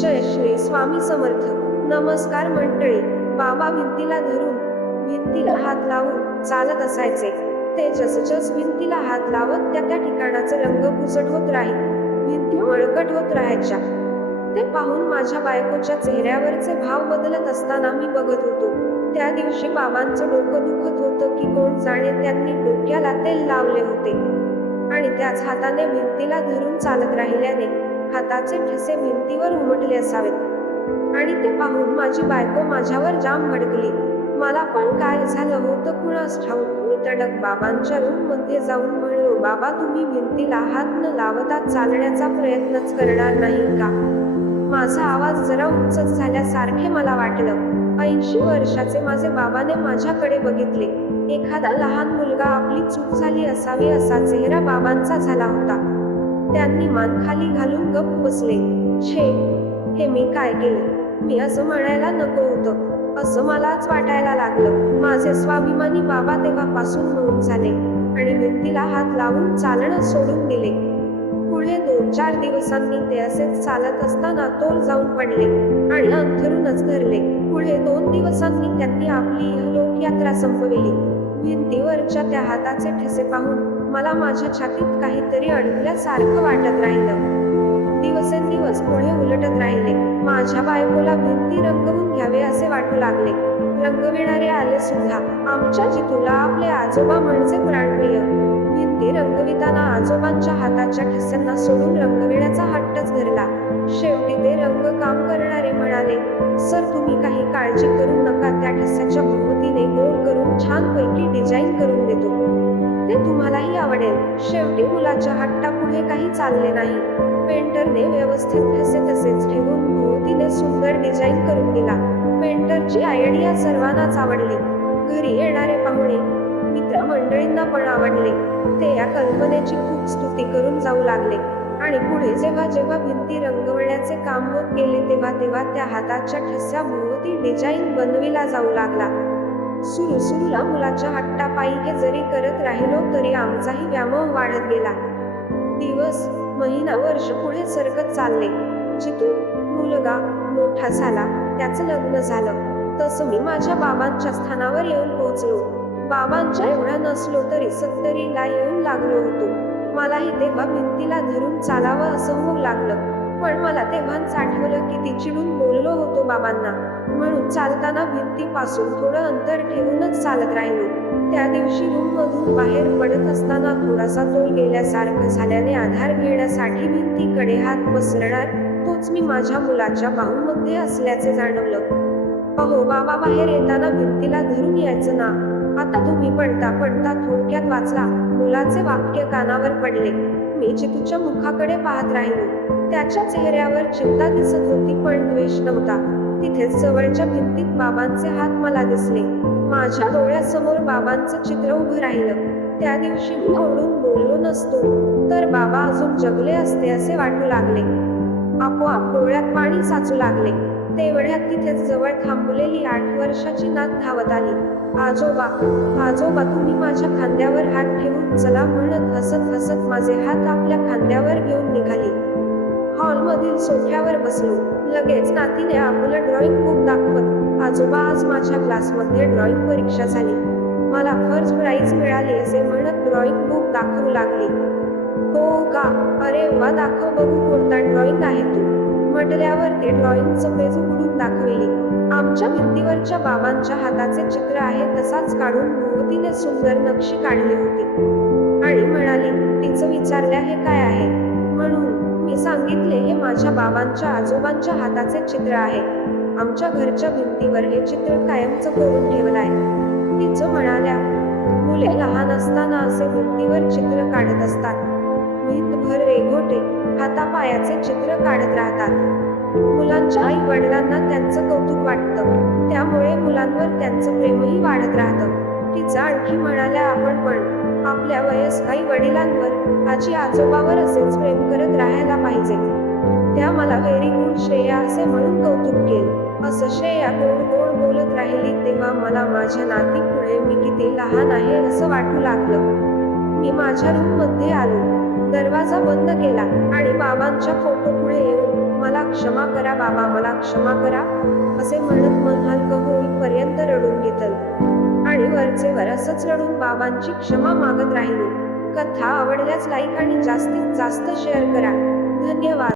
जय श्री स्वामी समर्थ. नमस्कार मंडळी. बाबा भिंतीला धरून भिंतीला हात लावून चालत असायचे. ते जसजस भिंतीला हात लावत त्या त्या ठिकाणाचे रंग पुसट होत राही भिंती मळकट होत राहायच्या. ते पाहून माझ्या बायकोच्या चेहऱ्यावरचे भाव बदलत असताना मी बघत होतो. त्या दिवशी बाबांचं डोकं दुखत होतं की कोण जाणे त्यांनी डोक्याला तेल लावले होते. आणि त्याच हाताने भिंतीला धरून चालत राहिल्याने हाताचे ठसे भिंतीवर उमटले असावेत. आणि ते पाहून माझी बायको माझ्यावर जाम भडकली. मला पण काय झालं होतं कुणास ठाऊक मी तडक बाबांच्या रूममध्ये जाऊन म्हणलो बाबा तुम्ही भिंतीला हात न लावता चालण्याचा प्रयत्नच करणार नाही का? माझा आवाज जरा उंच झाल्यासारखे मला वाटलं. ऐंशी वर्षाचे माझे बाबाने माझ्याकडे बघितले. एखादा लहान मुलगा आपली चूक झाली असावी असा चेहरा बाबांचा झाला होता. त्यांनी मान खाली घालून गप्प बसले. छे हे मी काय केलं? मी असं म्हणायला नको होतं. असं मलाच वाटायला लागलं. माझे स्वाभिमानी बाबा तेव्हापासून मौन झाले आणि भिंतीला हात लावून चालणं सोडून दिले. पुढे दोन चार दिवसांनी ते असेच चालत असताना तोल जाऊन पडले आणि अंथरूनच धरले. पुढे दोन दिवसांनी त्यांनी आपली इहलोक यात्रा संपविली. भिंतीवरच्या त्या हाताचे ठसे पाहून मला माझ्या छातीत काहीतरी अडकल्यासारखं वाटत राहिलं. दिवसेंदिवस पुढे उलटत राहिले. माझ्या बायकोला भिंती रंगवून घ्यावे असे वाटू लागले. रंगविणारे आले सुद्धा. आमच्या जितूला आपले आजोबा म्हणजे प्राणप्रिय. भिंती रंगविताना आजोबांच्या हाताच्या ठस्यांना सोडून रंगविण्याचा हट्टच धरला. शेवटी ते रंग काम करणारे म्हणाले सर तुम्ही काही काळजी करू नका. त्या ठस्याच्या भोवतीने गोल करून छान पैकी डिझाईन करून देतो. ते तुम्हालाही आवडेल. शेवटी मुलाच्या हट्टापुढे काही चालले नाही. पेंटरने व्यवस्थित ठसे तसेच ठेवून भोवतीने सुंदर डिझाईन करून दिला. पेंटरची आयडिया सर्वांनाच आवडली. घरी येणारे पाहुणे मित्रमंडळींना पण आवडले. ते या कल्पनेची खूप स्तुती करून जाऊ लागले. आणि पुढे जेव्हा जेव्हा भिंती रंगवण्याचे काम होत गेले तेव्हा तेव्हा त्या हाताच्या ठस्या भोवती डिझाईन बनविला जाऊ लागला. सुरू सुरूला मुलाच्या हट्टापायी हे जरी करत राहिलो तरी आमचाही व्यामोह वाढत गेला. दिवस महिना वर्ष पुढे सरकत चालले. जिथून मुलगा मोठा झाला त्याचं लग्न झालं. तसं मी माझ्या बाबांच्या स्थानावर येऊन पोहोचलो. बाबांच्या एवढा नसलो तरी सत्तरीला येऊन लागलो होतो. मलाही तेव्हा भिंतीला धरून चालावं असं होऊ लागलं. पण मला तेव्हाच आठवलं की ती चिडून बोललो होतो. बाबांना. म्हणून चालताना भिंतीपासून थोडं अंतर ठेवूनच चालत राहिलो. त्या दिवशी रूम मधून बाहेर पडत असताना थोडासा तोल गेल्यासारखं झाल्याने आधार घेण्यासाठी भिंतीकडे हात पसरणार तोच मी माझ्या मुलाच्या बाहूमध्ये असल्याचे जाणवलं. अहो बाबा बाहेर येताना भिंतीला धरून यायचं ना. आता तुम्ही पडता पडता थोडक्यात वाचला. मुलाचे वाक्य कानावर पडले. मी चितूच्या मुखाकडे पाहत राहिलो. त्याच्या चेहऱ्यावर चिंता दिसत होती पण द्वेष नव्हता. तिथेच जवळच्या भिंतीत बाबांचे हात मला दिसले. माझ्या डोळ्यासमोर बाबांचं चित्र उभं राहिलं. त्या दिवशी मी ओढून बोललो नसतो तर बाबा अजून जगले असते असे वाटू लागले. आपोआप डोळ्यात पाणी साचू लागले. तेवढ्यात तिथेच जवळ थांबलेली आठ वर्षाची नात धावत आली. आजोबा आजोबा तुम्ही माझ्या खांद्यावर हात ठेवून चला म्हणत हसत हसत माझे हात आपल्या खांद्यावर घेऊन निघाली. हॉलमधील सोफ्यावर बसलो. लगेच नातीने आपलं ड्रॉइंग बुक दाखवत. आजोबा आज माझ्या क्लासमध्ये ड्रॉइंग परीक्षा झाली. मला फर्स्ट प्राइज मिळाली असे म्हणत ड्रॉइंग बुक दाखवू लागली. हो का? अरे वा दाखव बघू कोणता ड्रॉइंग आहे तू. म्हटल्यावर ते ड्रॉइंगचं पेज उघडून दाखविली. आमच्या भिंतीवरच्या बाबांच्या हाताचे चित्र आहे तसाच काढून भोवतीने सुंदर नक्षी काढली होती. आणि म्हणाली तिचं विचारल्या हे काय आहे? म्हणून मी सांगितले हे माझ्या बाबांच्या आजोबांच्या हाताचे चित्र आहे. आमच्या घरच्या भिंतीवर हे चित्र कायमचं करून ठेवलंय. तिचं म्हणाल्या मुले लहान असताना असे भिंतीवर चित्र काढत असतात. भिंतभर रेघोटे हातापायाचे चित्र काढत राहतात. मुलांच्या आई वडिलांना त्यांचं कौतुक वाटतं. त्यामुळे मुलांवर त्यांचं प्रेमही वाढत राहतं. तिचा आणखी म्हणाल्या आपण पण आपल्या वयस्काई वडिलांवर आजी आजोबावर असेच प्रेम करत राहायला पाहिजे. त्या मला व्हेरी गुड श्रेया असे म्हणून कौतुक केले. असं श्रेया गोड गोड बोलत राहिली तेव्हा मला माझ्या नातीपुढे मी किती लहान आहे असं वाटू लागलं. मी माझ्या रूममध्ये आलो. दरवाजा बंद केला आणि बाबांच्या फोटो पुढे येऊन मला क्षमा करा बाबा मला क्षमा करा असे म्हणत मन हलकं होईल असंच रडून बाबांची क्षमा मागत राहिलो. कथा आवडल्यास लाईक आणि जास्तीत जास्त शेअर करा. धन्यवाद.